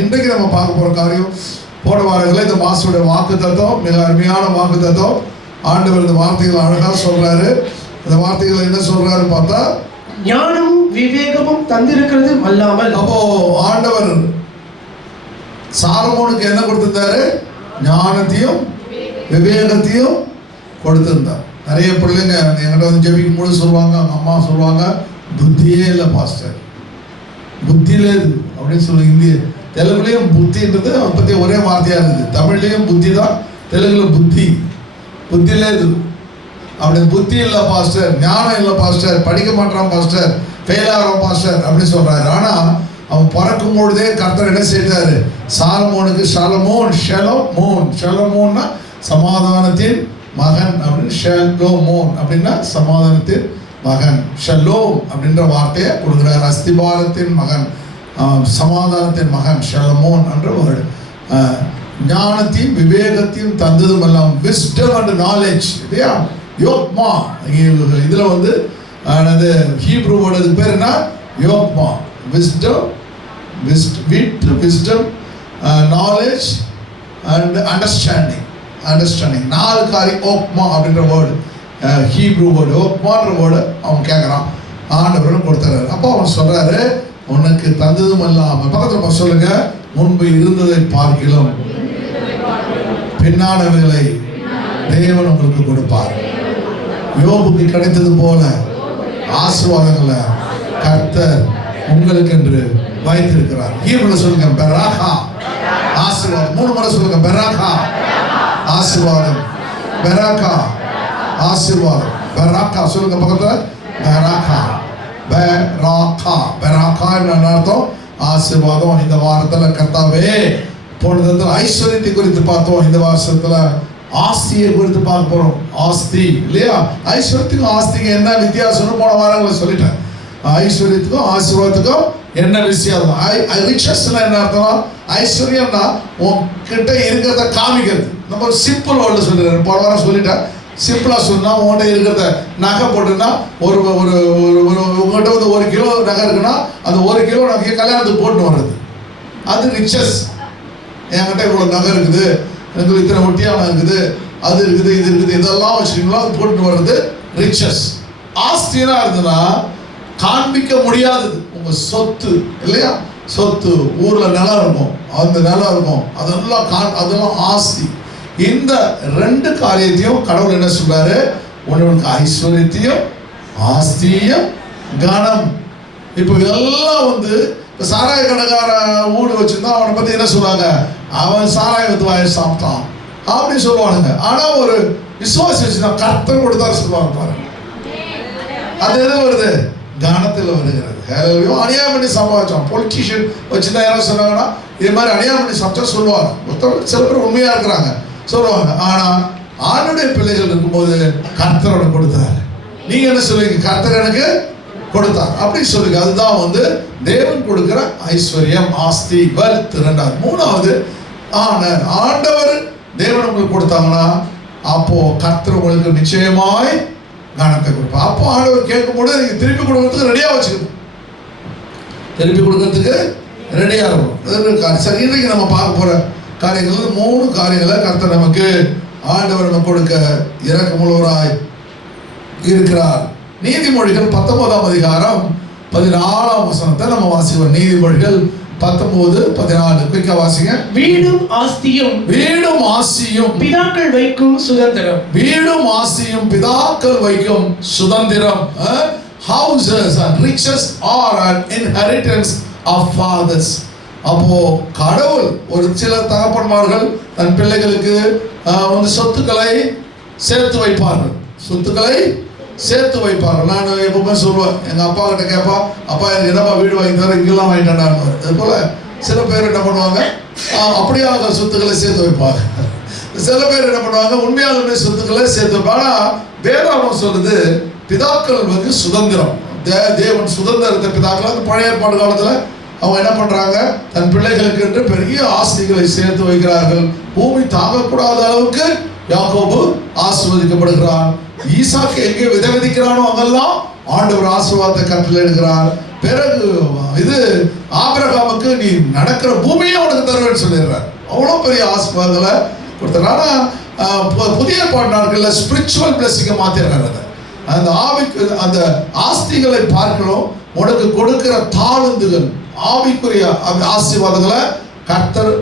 இன்றைக்கு நம்ம பார்க்க போற காரியம், போன வாரங்களில் இந்த மாசோட வாக்கு தத்துவம், மிக அருமையான வாக்கு தத்துவம். ஆண்டவர் இந்த வார்த்தைகளை அழகா சொல்றாரு. இந்த வார்த்தைகளை என்ன சொல்றாரு பார்த்தா, ஞானமும் விவேகமும் தந்திருக்கிறது அல்லாமல். அப்போ ஆண்டவர் சாலமோனுக்கு என்ன கொடுத்திருந்தாரு? ஞானத்தையும் விவேகத்தையும் கொடுத்திருந்தார். நிறைய பிள்ளைங்க என்கிட்ட வந்து ஜெபிக்கும் போது சொல்லுவாங்க, அவங்க அம்மா சொல்லுவாங்க, புத்தியே இல்லை பாஸ்டர், புத்தியிலே இது அப்படின்னு சொல்லுவாங்க. இந்திய தெலுங்குலேயும் புத்தின்றது அதை பற்றி ஒரே வார்த்தையாக இருக்குது. தமிழ்லேயும் புத்தி தான், தெலுங்குல புத்தி, புத்தியிலே இது. அப்படி புத்தி இல்லை பாஸ்டர், ஞானம் இல்லை பாஸ்டர், படிக்க மாட்டான் பாஸ்டர், ஃபெயில் ஆகிறான் பாஸ்டர் அப்படின்னு சொல்கிறாரு. ஆனால் அவன் பிறக்கும் பொழுதே கர்த்தர் என்ன செய்தாரு? சாலமோனுக்கு ஷலமோன், ஷெலமோன், ஷெலமோன்னா சமாதானத்தின் மகன் அப்படின்னு, ஷெலோமோன் அப்படின்னா சமாதானத்தின் மகன், ஷலோம் அப்படின்ற வார்த்தையை கொடுக்குறாரு. அஸ்திபாரத்தின் மகன், சமாதானத்தின் மகன், ஷலமோன் என்ற வேர்டு. ஞானத்தையும் விவேகத்தையும் தந்ததும் எல்லாம், விஸ்டம் அண்ட் நாலேஜ் இல்லையா, யோக்மா. இதில் வந்து அது ஹீப்ரூ வேர்டு பேர் என்ன? யோக்மா. Wisdom, wisdom, knowledge and understanding. Understanding 4 காரியம். ஓக்மா அப்படின்ற வேர்டு, ஹீப்ரூ வேர்டு. ஓக்மான்ற வேர்டு அவன் கேட்குறான், ஆண்டவரும் கொடுத்துறாரு. அப்போ அவன் சொல்றாரு, உனக்கு தந்ததும் இல்லாமல், பக்கத்தில் சொல்லுங்க, முன்பு இருந்ததை பார்க்கிலும் பின்னானவைகளை தேவன் உங்களுக்கு கொடுப்பார். யோபுக்கு கிடைத்தது போல ஆசீர்வாதங்களை கர்த்தர் உங்களுக்கு என்று வைத்திருக்கிறார். ஹீப்ரூல சொல்லுங்க, பெராகா, ஆசீர்வாதம். 3 முறை சொல்லுங்க, பெராகா, ஆசீர்வாதம், பெராகா, ஆசீர்வாதம், பெராகா. சொல்லுங்க பக்கத்துல, பெராகா, பெராகா. பெராகா என்ன அர்த்தம்? ஆசீர்வாதம். இந்த வாரத்தில் கர்த்தாவே, போன ஐஸ்வர்யத்தை குறித்து பார்த்தோம், இந்த வருஷத்துல ஆஸ்தியை குறித்து பார்க்க போறோம். ஆஸ்தி இல்லையா, ஐஸ்வர்யத்துக்கும் ஆஸ்திக்கும் என்ன வித்தியாசம்னு போன வாரங்களை சொல்லிட்டேன். ஐஸ்வர்யத்துக்கும் ஆசீர்வாதத்துக்கும் என்ன விஷயம்? ரிச்சஸ்னா என்ன அர்த்தம்? ஐஸ்வர்யம்னா உன்கிட்ட இருக்கிறத காமிக்கிறது. நம்ம சிம்பிள் வேர்டில் சொல்லிடுறேன், போன வாரம் சொல்லிட்டேன். சிம்பிளாக சொன்னால், உங்கள்கிட்ட இருக்கிறத நகை போட்டுன்னா, ஒரு ஒரு உங்கள்கிட்ட வந்து 1 கிலோ நகை இருக்குன்னா, அந்த 1 கிலோ நகையை கல்யாணத்துக்கு போட்டு வர்றது, அது ரிச்சஸ். என்கிட்ட இவ்வளோ நகை இருக்குது, எனக்கு இத்தனை ஒட்டியானம் இருக்குது, அது இருக்குது, இது இருக்குது, இதெல்லாம் வச்சுருக்கீங்களா, அது போட்டு வர்றது ரிச்சஸ். ஆஸ்தினா இருந்ததுன்னா காண்பிக்க முடியாதது, உங்கள் சொத்து இல்லையா, சொத்து, ஊரில் நிலம் இருக்கும், அந்த நிலம் இருக்கும், அதெல்லாம் ஆஸ்தி. இந்த 2 காரியத்தையும் கடவுள் என்ன சொல்றாரு? உனக்கு ஐஸ்வர்யத்தையும் ஆஸ்தியும் கனம். இப்போ இதெல்லாம் வந்து சாராய கடைக்கார ஊடு வச்சிருந்தா அவனை பத்தி என்ன சொல்லுவாங்க? அவன் சாராயத்து வாயை சாப்பிட்டான் அப்படின்னு சொல்லுவானுங்க. ஆனா ஒரு விசுவாசி வச்சுன்னா கர்த்தர் கொடுத்தாரு சொல்லுவாங்க பாருங்க. அது எது வருது? கனத்தில் வருகிறது. அநியாயம் பண்ணி சம்பாதிச்சோம். பொலிட்டீஷியன் வச்சுதான் யாரும் சொன்னாங்கன்னா, இது மாதிரி அநியாயம் பண்ணி சாப்பிட்டா சொல்லுவாங்க. சில பேர் உண்மையா இருக்கிறாங்க சொல்லுவாங்க. ஆனா ஆணுடைய பிள்ளைகள் இருக்கும்போது கர்த்தரோட கொடுத்தாரு. நீங்க என்ன சொல்லுவீங்க? கர்த்தர் எனக்கு கொடுத்தார் அப்படின்னு சொல்லுங்க. அதுதான் வந்து தேவன் கொடுக்கிற ஐஸ்வர்யம், ஆஸ்தி, வெல்த். 2வது. 3வது, ஆண்டவர் தேவன் உங்களுக்கு கொடுத்தாங்கன்னா, அப்போ கர்த்தர் உங்களுக்கு நிச்சயமாய் கனத்தை கொடுப்பார். அப்போ ஆண்டவர் கேட்கும்போது நீங்க திருப்பி கொடுக்கறதுக்கு ரெடியா வச்சுக்கணும், திருப்பி கொடுக்கறதுக்கு ரெடியா இருக்கும். சரி, இன்றைக்கு நம்ம பார்க்க போற காரியங்கள் 3 காரியங்களை கர்த்தர் நமக்கு, ஆண்டவர் நமக்கு கொடுக்க இரக்கமுள்ளவராய் இருக்கிறார். நீதிமொழிகள் 19ஆம் அதிகாரம் 14ஆம் வசனத்தை நம்ம வாசிக்கிறோம். நீதிமொழிகள் 19:14 குயிக்கா வாசிங்க. வீடும் ஆஸ்தியும், வீடும் ஆஸ்தியும் பிதாக்கள் வைக்கும் சுதந்திரம். வீடும் ஆஸ்தியும் பிதாக்கள் வைக்கும் சுதந்திரம். Houses and riches are an inheritance of fathers. அப்போ கடவுள், ஒரு சில தகப்பன்மார்கள் தன் பிள்ளைகளுக்கு வந்து சொத்துக்களை சேர்த்து வைப்பார்கள், சொத்துக்களை சேர்த்து வைப்பார்கள். நான் எப்பவுமே சொல்லுவேன், எங்கள் அப்பா கிட்ட கேட்பா, அப்பா எனக்கு என்னப்பா வீடு வாங்கி தர, இங்கெல்லாம் வாங்கிட்டாண்டான்னு. அது போல சில பேர் என்ன பண்ணுவாங்க, அப்படியே சொத்துக்களை சேர்த்து வைப்பாங்க. சில பேர் என்ன பண்ணுவாங்க, உண்மையாலுமே சொத்துக்களை சேர்த்து வைப்பாங்க. ஆனால் வேதாகம் சொல்லுது, பிதாக்கள் வந்து சுதந்திரம். தேவன் சுதந்திரத்தை பிதாக்கள் அந்த பழைய ஏற்பாடு காலத்தில் அவங்க என்ன பண்றாங்க, தன் பிள்ளைகளுக்கு என்று பெரிய ஆஸ்திகளை சேர்த்து வைக்கிறார்கள். பூமி தாங்கக்கூடாத அளவுக்கு யாக்கோபு ஆசீர்வதிக்கப்படுகிறான். ஈசாக்கு எங்கே விதைக்கிறானோ அங்கெல்லாம் ஆண்டவர் ஆசீர்வாதத்தை கட்டளையிடுகிறார். பிறகு இது ஆபிரகாமுக்கு உனக்கு நீ நடக்கிற பூமியே உனக்கு தருவேன்னு சொல்லிடுறார். அவ்வளோ பெரிய ஆசீர்வாதங்களை கொடுத்தாரு. ஆனால் புதிய ஏற்பாடு நாட்களில் ஸ்பிரிச்சுவல் பிளஸிங்கை மாற்றிடுறாரு. அந்த ஆவிக்கு அந்த ஆஸ்திகளை பார்க்கணும், உனக்கு கொடுக்கிற தாளந்துகள் ஆவிக்குரிய ஆசீர்வாதங்களை கர்த்தர்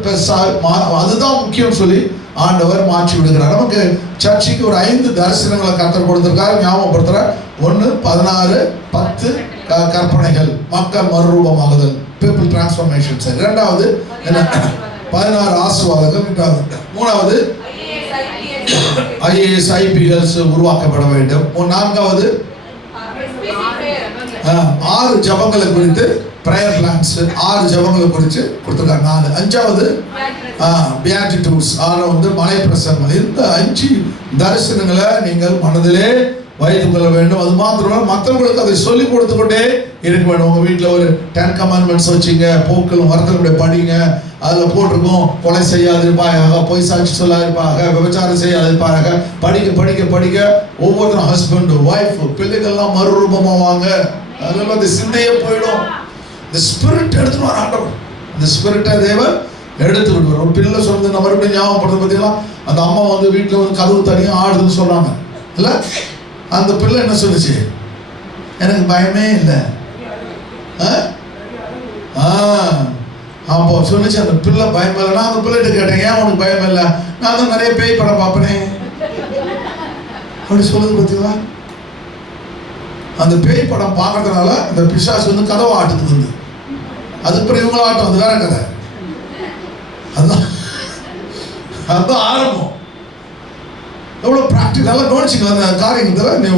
அதுதான் முக்கியம் சொல்லி ஆண்டவர் மாற்றி விடுகிறார். நமக்கு சர்ச்சைக்கு ஒரு 5 தரிசனங்களை கர்த்தர் கொடுத்திருக்காரு. ஞாபகப்படுத்துற 1 16 10 கற்பனைகள், மக்கள் மறுரூபமாகுதல், பீப்புள் டிரான்ஸ்ஃபர்மேஷன். இரண்டாவது என்ன 16 ஆசீர்வாதங்கள். மூணாவது IAS IPS உருவாக்கப்பட வேண்டும். நான்காவது 6 ஜபங்களை குறித்து பிரேயர் பிளான்ஸ் 6 ஜபங்களை குறித்து கொடுத்துருக்காங்க. 4 அஞ்சாவது பியாட்டிட்யூட்ஸ் 6 மலை பிரசங்கம். இந்த 5 தரிசனங்களை நீங்கள் மனதிலே வைத்துக் கொள்ள வேண்டும். அது மாத்திரமல்ல, மற்றவங்களுக்கு அதை சொல்லிக் கொடுத்து கொண்டே இருக்க வேண்டும். உங்கள் வீட்டில் ஒரு 10 கமாண்ட்மெண்ட்ஸ் வச்சுங்க, போக்களும் வரத்தலுடைய படிங்க. அதில் போட்டிருக்கோம், கொலை செய்யாதிருப்பாயாக, பொய் சாட்சி சொல்லாதிருப்பாக, விபச்சாரம் செய்யாதிருப்பாக. படிக்க படிக்க படிக்க ஒவ்வொருத்தரும் ஹஸ்பண்ட் ஒய்ஃப் பிள்ளைகள்லாம் மறுரூபமாவாங்க. அதனால அந்த சிந்தையே போயிடும். இந்த ஸ்பிரிட் எடுத்துட்டு வர ஆண்டவர், இந்த ஸ்பிரிட்டை தேவன் எடுத்து விடுவார். ஒரு பிள்ளை சொல்றது நம்ம மறுபடியும் ஞாபகப்படுத்த பார்த்தீங்களா, அந்த அம்மா வீட்டில் கதவு தனியாக ஆடுதுன்னு சொல்றாங்க இல்லை? அந்த பிள்ளை என்ன சொல்லுச்சு? எனக்கு பயமே இல்லை. அப்போ சொல்லிச்சு அந்த பிள்ளை பயம் இல்லை. நான் அந்த பிள்ளைகிட்ட கேட்டேன், ஏன் உனக்கு பயம் இல்லை? நான் தான் நிறைய பேய் படம் பார்ப்பனே அப்படி சொல்லுது. பார்த்தீங்களா, அந்த பேய் படம் பார்க்கறதுனால அந்த பிசாசு கதவை ஆட்டுது. அதுக்கப்புறம் இவங்கள ஆட்டம், அது வேற கதை. அதுதான் ஆரம்பம். எவ்வளோ ப்ராக்டிக்கலாக கவனிச்சிங்களா அந்த காரியத்தில்? நீ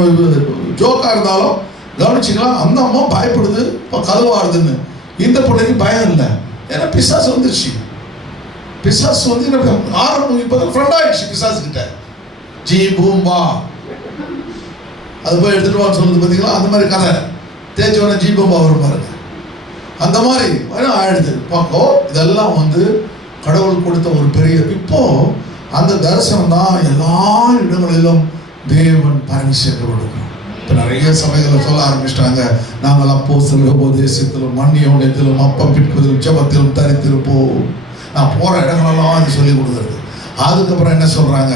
ஜோக்காக இருந்தாலும் கவனிச்சிங்களா? அந்த அம்மா பயப்படுது, இப்போ கதவு ஆடுதுன்னு. இந்த பிள்ளைக்கு பயம் இல்லை, ஏன்னா பிசாசு வந்துருச்சு. பிசாசு எனக்கு ஆரம்பம் இப்போ ஃப்ரெண்ட் ஆயிடுச்சு பிசாசு கிட்ட. ஜி பூம்பா அது போய் எடுத்துட்டு வான்னு சொல்லுது. பார்த்தீங்களா, அந்த மாதிரி கதை தேய்ச்சோடனே ஜி பூம்பா வரும் பாருங்க. அந்த மாதிரி ஆயிடுது. பார்ப்போம் இதெல்லாம் கடவுள் கொடுத்த ஒரு பெரிய. இப்போ அந்த தரிசனம் தான் எல்லா இடங்களிலும் தேவன் பரமேஸ்வரன் கொடுக்கணும். இப்போ நிறைய சபைகளை சொல்ல ஆரம்பிச்சிட்டாங்க, நாங்கள் அப்போஸ்தலர் உபதேசத்திலும் மன்னியோடத்திலும் அப்பம் பிற்பதிலும் ஜெபத்திலும் தரித்திருப்போம். நான் போகிற இடங்களெல்லாம் அது சொல்லி கொடுக்குறது. அதுக்கப்புறம் என்ன சொல்கிறாங்க?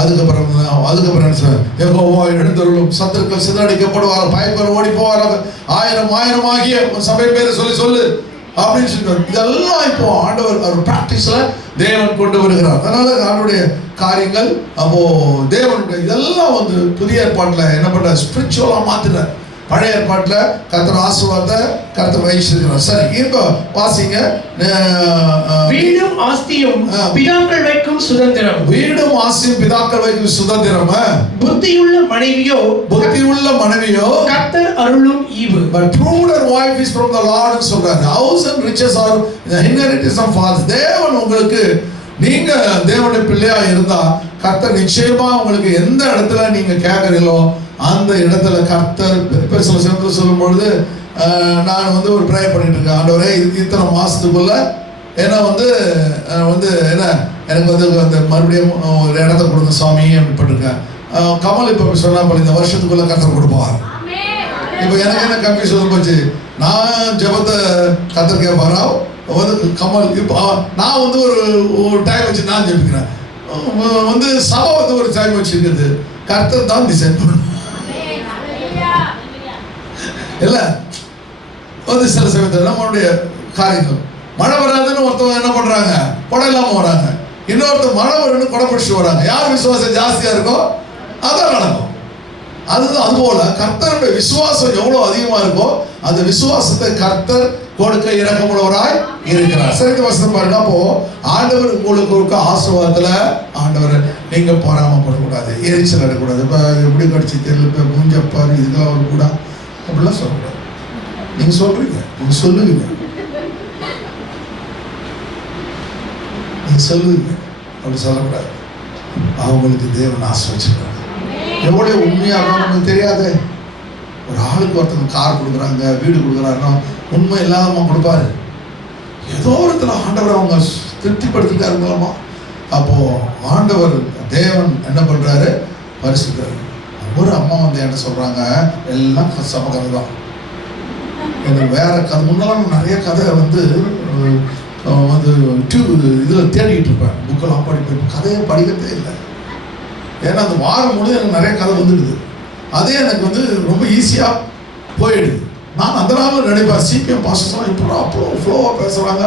அதுக்கப்புறம் என்ன சொல்ற? யெகோவா எழுந்தருளும், சத்துருக்கள் சிதறடிக்கப்படுவார்கள், பயப்பட ஓடி போவார்கள், 1000 ஆகிய சபை பேரை சொல்லு அப்படின்னு சொல்றாரு. இதெல்லாம் இப்போ ஆண்டவர் அவர் பிராக்டிஸ்ல தேவன் கொண்டு வருகிறார். அதனால ஆண்டவருடைய காரியங்கள் அப்போ தேவனுடைய இதெல்லாம் புதிய ஏற்பாட்டில் என்ன பண்ற? ஸ்பிரிச்சுவலா மாத்துறார். பழைய ஏற்பாட்டில் கர்த்தர் ஆசீர்வாதத்தை கர்த்தர் வைச்சிருக்கிறார். சரி, இப்போ வாசிங்க. வீடும் ஆஸ்தியும் பிதாக்கள் வைக்கும் சுதந்திரம். வீடும் ஆஸ்தியும் பிதாக்கள் வைக்கும் சுதந்திரம். புத்தியுள்ள மனைவியோ கர்த்தர் அருளும் ஈவு. But prudent wife is from the Lord ன்னு சொல்றாரு. House and riches are the inheritance of fathers. தேவன் உங்களுக்கு, நீங்க தேவனுடைய பிள்ளையா இருந்தா கர்த்தர் நிச்சயமா உங்களுக்கு எந்த இடத்துல நீங்க கேட்கறீங்களோ அந்த இடத்துல கர்த்தர் சில சமயத்தில் சொல்லும் பொழுது நான் ஒரு ப்ரேயர் பண்ணிட்டு இருக்கேன். ஆண்டவரே இத்தனை மாசத்துக்குள்ள ஏன்னா என்ன எனக்கு அந்த மறுபடியும் ஒரு இடத்த கொடுங்க சாமி அப்படி பண்ணிருக்கேன். கமல் இப்போ சொன்னா இந்த வருஷத்துக்குள்ள கர்த்தர் கொடுப்பார். இப்போ எனக்கு என்ன கன்ஃபியூஷன் போச்சு, நான் ஜெபத்தை கர்த்தர் கேட்பாரா கமல்? இப்போ நான் ஒரு டைம் வச்சு நான் ஜெபிக்கிறேன். சபை ஒரு டைம் வச்சுருக்குது, கர்த்தர் தான் டிசைன் பண்ணணும் இல்லை? சில சமயத்தில் நம்மளுடைய காரியங்கள் மழை வராதுன்னு ஒருத்தவங்க என்ன பண்றாங்க, கொடை இல்லாமல் வராங்க. இன்னொருத்தர் மழை வரும்னு கொடை பிடிச்சிட்டு வராங்க. யார் விசுவாசம் ஜாஸ்தியா இருக்கோ அதான் நடக்கும். அதுபோல கர்த்தருடைய விசுவாசம் எவ்வளவு அதிகமா இருக்கோ அந்த விசுவாசத்தை கர்த்தர் கொடுக்க இரக்கமுள்ளவராய் இருக்கிறார். சரி, வசனம் பாருங்க. அப்போ ஆண்டவர் உங்களுக்கு இருக்க ஆசீர்வாதத்துல ஆண்டவர் நீங்க பொறாமப்படக்கூடாது, எரிச்சல் அடக்கூடாது. இப்போ எப்படி கடிச்சு தெரியல, இப்போ மூஞ்சப்பாரு இதுக்கெல்லாம் வரக்கூடா அப்படிலாம் சொல்லக்கூடாது. நீங்க சொல்றீங்க, நீங்க சொல்லுவீங்க அப்படி சொல்லக்கூடாது. அவங்களுக்கு தேவன் ஆசீர்வதிச்சிருக்காங்க. எவ்வளவு உண்மையாக நமக்கு தெரியாது. ஒரு ஆளுக்கு ஒருத்தங்க கார் கொடுக்குறாங்க, வீடு கொடுக்குறாங்கன்னா உண்மை இல்லாதமா கொடுப்பாரு. ஏதோ ஒருத்தர் ஆண்டவர் அவங்க திருப்திப்படுத்திட்டாரு மூலமா. அப்போ ஆண்டவர் தேவன் என்ன பண்றாரு? பரிசுத்தாரு. ஒரு அம்மா என்ன சொல்றாங்க, எல்லாம் சமகரம் தான், எனக்கு வேற கதை முன்னெல்லாம் நிறைய கதை வந்து இதில் தேடிட்டு இருப்பேன், புக்கெல்லாம் படிப்பேன். கதையை படிக்கிறதே இல்லை. ஏன்னா அந்த வாரம் முழுவதும் எனக்கு நிறைய கதை வந்துடுது. அதே எனக்கு வந்து ரொம்ப ஈஸியாக போயிடுது. நான் அந்த நாளில் நினைப்பேன், சிபிஎம் பாஸ்டர்ஸ்லாம் இப்போ அவ்வளோ ஃப்ளோவாக பேசுகிறாங்க,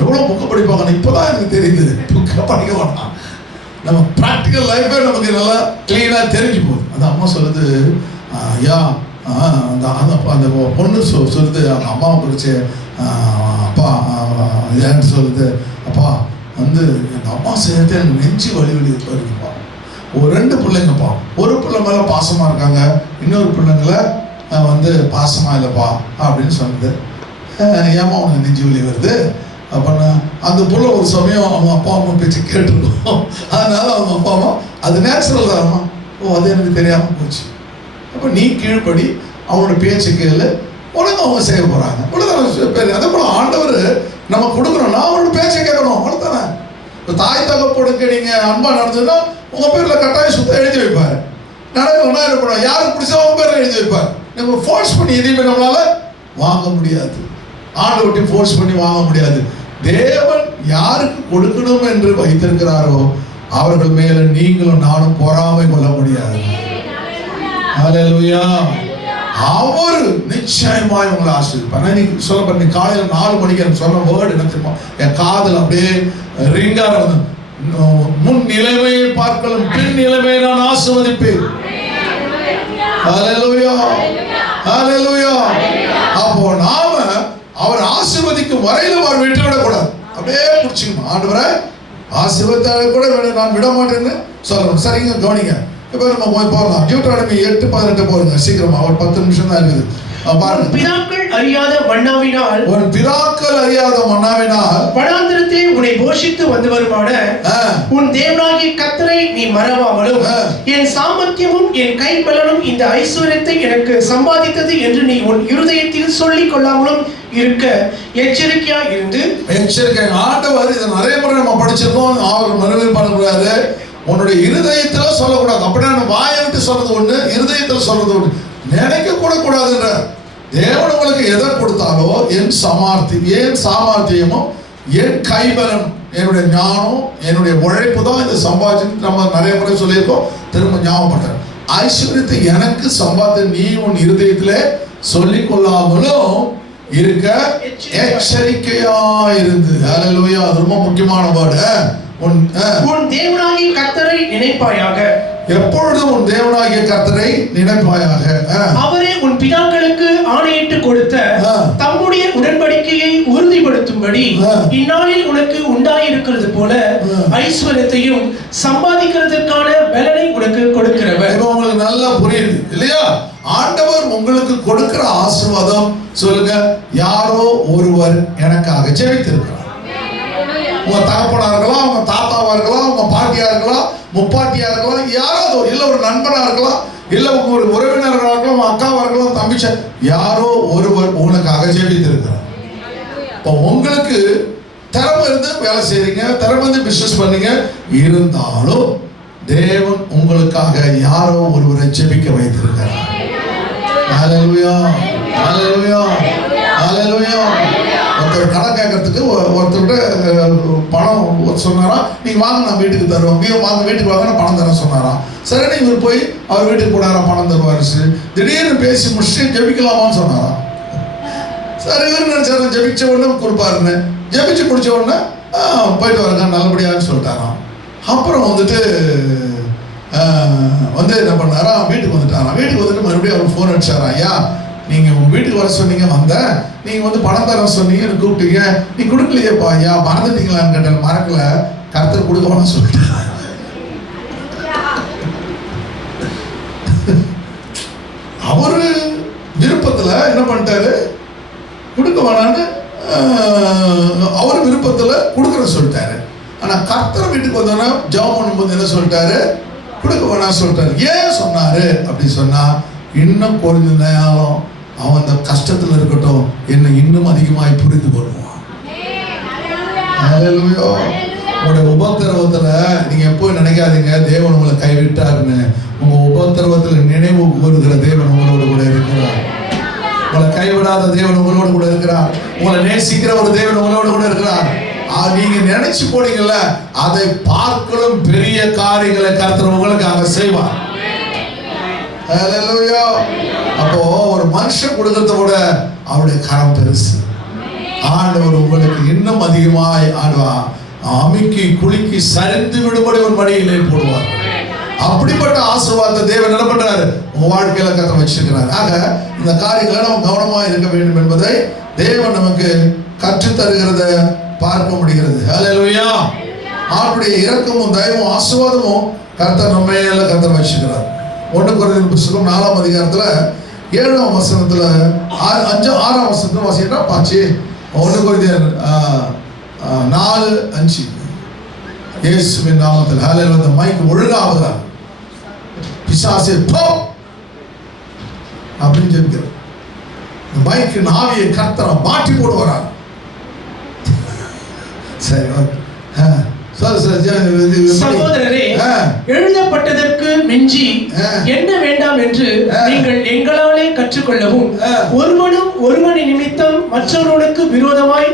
எவ்வளோ புக்கை படிப்பாங்க. இப்போ தான் எனக்கு தெரியுது புக்கை படிக்க வேண்டாம், நம்ம ப்ராக்டிக்கல் லைஃபே நமக்கு நல்லா க்ளீனாக தெரிஞ்சு போகுது. அந்த அம்மா சொல்லுது, ஐயா அந்த அந்த பொண்ணு சொல்லுது அந்த அம்மாவை குறித்து, அப்பா ஏன்னு சொல்லுது, அப்பா வந்து எங்கள் அம்மா செய்யறது எனக்கு நெஞ்சு வலி வருதுப்பா. ஒரு 2 பிள்ளைங்கப்பா, ஒரு பிள்ளை மேலே பாசமாக இருக்காங்க, இன்னொரு பிள்ளைங்களை வந்து பாசமாக இல்லைப்பா அப்படின்னு சொன்னது. ஏமா உனக்கு நெஞ்சு வலி வருது அப்படின்னா, அந்த பிள்ளை ஒரு சமயம் அவங்க அப்பா அம்மா பேச்சு கேட்டுருக்கோம், அதனால அவங்க அப்பா அம்மா அது நேச்சுரல் தானம்மா. அது எனக்கு தெரியாமல் போச்சு. அப்போ நீ கீழ்ப்படி அவனோட பேச்சு கேளு, உனக்கு அவங்க செய்ய போகிறாங்க. அவ்வளோதானே. அதே போல் ஆண்டவர் நம்ம கொடுக்குறோம்னா அவனோட பேச்சை கேட்கணும், அவ்வளோதானே. இப்போ தாய் தகப்பனுக்கு நீங்கள் அன்பாக நடந்ததுன்னா உங்கள் பேரில் கட்டாயம் சுத்தம் எழுதி வைப்பார். நடக்கணும்னா என்ன பண்ணுவோம், யாருக்கு பிடிச்சா அவங்க பேரில் எழுதி வைப்பார். நம்ம ஃபோர்ஸ் பண்ணி எதையுமே நம்மளால வாங்க முடியாது, ஆண்டவர்கிட்ட ஃபோர்ஸ் பண்ணி வாங்க முடியாது. தேவன் யாருக்கு கொடுக்கணும் என்று வைத்திருக்கிறாரோ அவர்கள் மேல நீங்களும் நானும் பொறாமை கொள்ள முடியாது. ஹல்லேலூயா. அவர் நிச்சயமாய் உங்களை ஆசீர்வதிப்பார். நீ சொல்ல நீ காலையில் 4 மணிக்கு எனக்கு சொன்ன வேர்டு என்ன தெரியுமா, என் காதில் அப்படியே ரிங்கார வந்து, முன் நிலைமையை பார்க்கலும் பின் நிலைமையை நான் ஆசீர்வதிப்பேன். ஹல்லேலூயா, ஹல்லேலூயா. அப்போ நாம அவர் ஆசீர்வதிக்கும் வரையிலும் அவர் விட்டு விடக்கூடாது. அப்படியே பிடிச்சிக்கணும். ஆண்டவரை ஆசீர்வதித்தாலே கூட நான் விட மாட்டேன்னு சொல்லணும். சரிங்க, கவனிங்க. இப்போ நம்ம போய் போகலாம். டியூட்ரானமி 8:18 போடுங்க சீக்கிரமா. ஒரு 10 நிமிஷம் தான் இருக்குது. பிதாக்கள் அறியாத மன்னாவினால், உன் பிதாக்கள் அறியாத மன்னாவினால் வனாந்திரத்தை உன்னை போஷித்து வந்து வருமான உன் தேவனாகிய கர்த்தரை நீ மறவாமலும், என் சாமர்த்தியமும் என் கைபலனும் இந்த ஐஸ்வர்யத்தை எனக்கு சம்பாதித்தது என்று நீ உன் இருதயத்தில் சொல்லிக் கொள்ளாமலும் இருக்க எச்சரிக்கையா இருந்து. எச்சரிக்கை. ஆண்டவர் இதை நிறைய முறை நம்ம படிச்சிருக்கோம். அவர் மறுபடியும் பண்ணக்கூடாது. உன்னுடைய இருதயத்துல சொல்லக்கூடாது. அப்படின்னா வாயை விட்டு சொல்றது ஒண்ணு, இருதயத்துல சொல்றது ஒண்ணு. நினைக்க கூட கூடாதுன்ற. தேவன் உங்களுக்கு எதை கொடுத்தாலோ, என் சாமர்த்தியமும் என் கைபலன், என்னுடைய ஞானம், என்னுடைய உழைப்பு தான் இதை சம்பாதிச்சு நம்ம நிறைய முறை சொல்லியிருக்கோம். திரும்ப ஞாபகப்படுத்துறேன். ஐஸ்வர்யத்தை எனக்கு சம்பாதித்து நீ உன் இருதயத்திலே சொல்லிக் கொள்ளாமலும் இருக்க எச்சரிக்கையா இருந்து. ஹல்லேலூயா. அது ரொம்ப முக்கியமான வேர்டு. உன் தேவனாகிய கர்த்தரை நினைப்பாயாக. எப்பொழுதும் உன் தேவனாகிய கர்த்தரை நினைப்பாயாக. அவரே உன் பிதாக்களுக்கு ஆணையிட்டு கொடுத்த தம்முடைய உடன்படிக்கையை உறுதிப்படுத்தும்படி இந்நாளில் உனக்கு உண்டாயிருக்கிறது போல ஐஸ்வர்யத்தையும் சம்பாதிக்கிறதுக்கான பலனை உனக்கு கொடுக்கிறவர். உங்களுக்கு நல்லா புரியுது இல்லையா? ஆண்டவர் உங்களுக்கு கொடுக்கிற ஆசீர்வாதம் சொல்லுங்க, யாரோ ஒருவர் எனக்காக ஜெபித்திருக்கிறார். உங்க தகப்பனா இருக்கலாம், உங்க தாத்தாவா இருக்கலாம், உங்க பாட்டியா இருக்கலாம், முப்பாட்டியா இருக்கலாம், யாராவது இல்ல ஒரு நண்பனா இருக்கலாம், இல்ல உங்க ஒரு உறவினர்களா இருக்கலாம், அக்காவா இருக்கலாம், தம்பிச்ச, யாரோ ஒருவர் உனக்காக ஜெபித்திருக்கிறார். இப்போ உங்களுக்கு திறமை இருந்து வேலை செய்றீங்க, திறமை இருந்து பிசினஸ் பண்ணீங்க, இருந்தாலும் தேவன் உங்களுக்காக யாரோ ஒருவரை ஜெபிக்க வைத்திருக்கிறார். ஹல்லேலூயா, ஹல்லேலூயா, ஹல்லேலூயா. ஒருத்தர் கடன் கேட்கறதுக்கு ஒருத்தர்கிட்ட பணம் சொன்னாரா, நீங்க வாங்க நான் வீட்டுக்கு தருவோம், வாங்க வீட்டுக்கு வாங்க நான் பணம் தரேன் சொன்னாராம். சரி, இவர் போய் அவர் வீட்டுக்கு போனாரா, பணம் தருவாரு. திடீர்னு பேசி முடிச்சுட்டு ஜெபிக்கலாமான்னு சொன்னாராம். சரி, இவர் நினைச்சாரு ஜெபிச்ச உடனே கொடுப்பாருன்னு. ஜெபிச்சு முடிச்ச உடனே போயிட்டு வரங்க நல்லபடியான்னு சொல்லிட்டாராம். அப்புறம் வந்துட்டு என்ன பண்ணாரா, வீட்டுக்கு வந்துட்டாராம். வீட்டுக்கு வந்துட்டு மறுபடியும் அவர் ஃபோன் அடிச்சாரா, ஐயா நீங்க உங்க வீட்டுக்கு வர சொன்னீங்க, வந்தேன், நீங்க வந்து பணம் தர சொன்னீங்க, எனக்கு கூப்பிட்டீங்க, நீ கொடுக்கலையேப்பா ஐயா, மறந்துட்டீங்களான்னு கேட்டேன். மறக்கல, கர்த்தர் கொடுக்க வேணாம் சொல்லிட்டேன். அவரு விருப்பத்துல என்ன பண்ணிட்டாரு, கொடுக்க வேணான்னு அவர் விருப்பத்துல கொடுக்குற சொல்லிட்டாரு. ஆனா கர்த்தர் வீட்டுக்கு வந்தோன்னா ஜெபம் பண்ணும்போது என்ன சொல்லிட்டாரு, கொடுக்க வேணாம் சொல்லிட்டாரு. ஏன் சொன்னாரு அப்படி சொன்னா, இன்னும் கொஞ்ச நேரம் அவன் அந்த கஷ்டத்துல இருக்கட்டும், என்னை இன்னும் அதிகமாய் புரிந்து கொள்வான். ஹல்லேலூயா. உங்களுடைய உபத்திரவத்துல நீங்க எப்போ நினைக்காதீங்க தேவன் உங்களை கைவிட்டாருன்னு. உங்க உபத்திரவத்துல நினைவு கூறுகிற தேவன் உங்களோட கூட இருக்கிறார். உங்களை கைவிடாத தேவன் உங்களோடு கூட இருக்கிறார். உங்களை நேசிக்கிற ஒரு தேவன் உங்களோடு கூட இருக்கிறார். நீங்க நினைச்சு போனீங்கல்ல, அதை பார்க்கலும் பெரிய காரியங்களை கர்த்தர் உங்களுக்காக செய்வார். ஹல்லேலூயா. அப்போ ஒரு மனுஷன் கொடுக்கறத விட அவருடைய கரம் பெருசு. ஆண்டவர் உங்களுக்கு இன்னும் அதிகமாய் அமுக்கி குலுக்கி சரிந்து விடுபடி ஒரு மடியிலே போடுவார். அப்படிப்பட்ட ஆசீர்வாதத்தை தேவன் என்ன பண்றாரு, உங்க வாழ்க்கையில கர்த்தர் வச்சிருக்கிறார். ஆக இந்த காரியங்களை நம்ம கவனமா இருக்க வேண்டும் என்பதை தேவன் நமக்கு கற்றுத் தருகிறத பார்க்க முடிகிறது. ஹல்லேலூயா. அவருடைய இரக்கமும் தயவும் ஆசீர்வாதமும் கர்த்தர் நம்ம மேல கர்த்தர் வச்சிருக்கிறார். 1 கொரிந்தியர் புத்தகம் 4ஆம் அதிகாரத்துல 7ஆம் வசனத்துல 6ஆம் வசனத்துல வாசிட்டா பாச்சு. 1 கொரிந்தியர் 4:5 இயேசுவின் நாமத்தில் ஹல்லேலூயா. அந்த மைக் ஒழுங்காவதா பிசாசே போ அப்படின்னு சொல்லிக்கிறார். இந்த மைக்கு நாவியை கர்த்தரை மாற்றி போடுவாரா? சரி, சகோதரரே, எழுதப்பட்டதற்கு மிஞ்சி என்ன வேண்டாம் என்று நீங்கள் எங்களாலே கற்றுக்கொள்ளவும், ஒருவனும் ஒருவன் நிமித்தம் மற்றவர்களுக்கு விரோதமாய்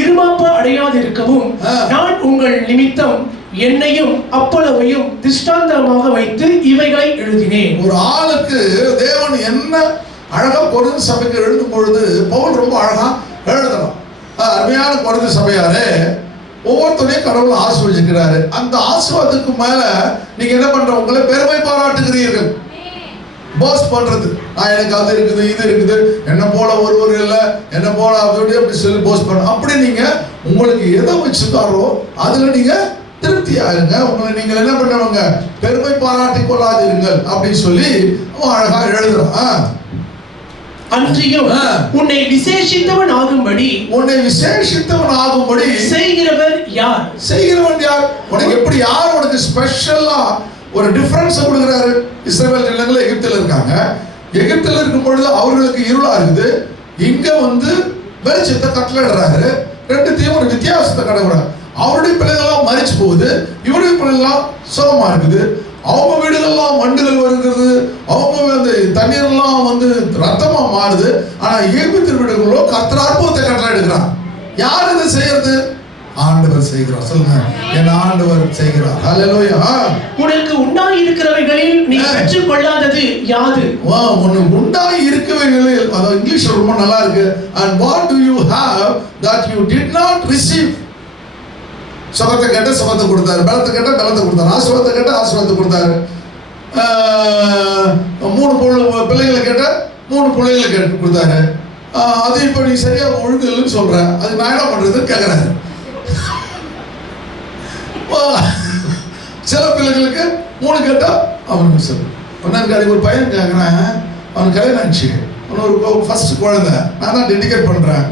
இருமாப்பு அடையாதிருக்கவும் நான் உங்கள் நிமித்தம் என்னையும் அப்பொழுவையும் திஷ்டாந்தமாக வைத்து இவைகளை எழுதினேன். ஒரு ஆளுக்கு தேவன் என்ன அழகா கொரிந்து சபைக்கு எழுதும் பொழுது பவுல் ரொம்ப அழகா எழுதணும். அருமையான கொரிந்து சபையாரே, ஒவ்வொருத்தரையும் கடவுள் ஆசீர்வதிக்கிறாரு. அந்த ஆசீர்வாதத்துக்கு மேல நீங்க என்ன பண்ற, உங்களை பெருமை பாராட்டுகிறீர்கள். போஸ் பண்றது, எனக்கு அது இருக்குது இது இருக்குது, என்ன போல ஒருவர் இல்லை, என்ன போல அப்படி சொல்லி போஸ் பண்ண. அப்படி நீங்க உங்களுக்கு எதை வச்சுக்காரோ அதுல நீங்க திருப்தி ஆகுங்க. உங்களை நீங்கள் என்ன பண்ணுவாங்க, பெருமை பாராட்டி கொள்ளாதீர்கள் அப்படின்னு சொல்லி அழகா எழுதுறான். அன்றியும் உன்னை விசேஷித்தவன் ஆகும்படி செய்கிறவர் யார்? செய்கிறவன் யார்? உனக்கு எப்படி யார் உனக்கு ஸ்பெஷலா ஒரு டிஃபரன்ஸ் கொடுக்குறாரு? இஸ்ரவேல் ஜனங்கள் எகிப்தில் இருக்காங்க. எகிப்தில் இருக்கும் பொழுது அவர்களுக்கு இருளா இருக்குது, இங்க வந்து வெளிச்சத்தை கட்டளையிடுறாரு. ரெண்டுத்தையும் ஒரு வித்தியாசத்தை கடைவிடாரு. அவருடைய பிள்ளைகள்லாம் மறிச்சு போகுது, இவருடைய பிள்ளைகள்லாம் சோகமா இருக்குது. அவங்க வீடுகள்லாம் வண்டுகள் வருகிறது, அவங்க அந்த தண்ணீர்லாம் வந்து ரத்தமா மாறுது. ஆனா எகிப்தின் வீடுகளோ கர்த்தர் அற்புதத்தை கட்டளை எடுக்கிறார். யார் இதை செய்யறது? ஆண்டவர் செய்கிறார். சொல்லுங்க, என் ஆண்டவர் செய்கிறார். ஹல்லேலூயா. உனக்கு உண்டாய் இருக்கிறவைகளில் நீ பெற்றுக் கொள்ளாதது யாது? உனக்கு உண்டாய் இருக்கிறவைகளில், அது இங்கிலீஷ் ரொம்ப நல்லா இருக்கு. And what do you have that you did not receive? சுகத்தை கேட்ட சுகத்தை கொடுத்தாரு, பலத்தை கேட்ட பலத்தை கொடுத்தாரு, ஆசீர்வாதத்தை கேட்ட ஆசீர்வாதத்தை கொடுத்தாரு. 3 பிள்ளைகளை கேட்ட 3 பிள்ளைகளை கேட்டு கொடுத்தாரு. அது இப்போ நீ சரியா ஒழுங்கு இல்லைன்னு சொல்ற, அது நான் என்ன பண்றதுன்னு கேட்கறாரு. சில பிள்ளைகளுக்கு 3 கேட்டா அவனுக்கு சொல்லு. ஒன்னாருக்கு ஒரு பையன் கேட்குறேன், அவனுக்கு கல்யாணம் ஆச்சு, அவனு ஃபர்ஸ்ட் குழந்தை, நான் தான் டெடிகேட் பண்றேன்.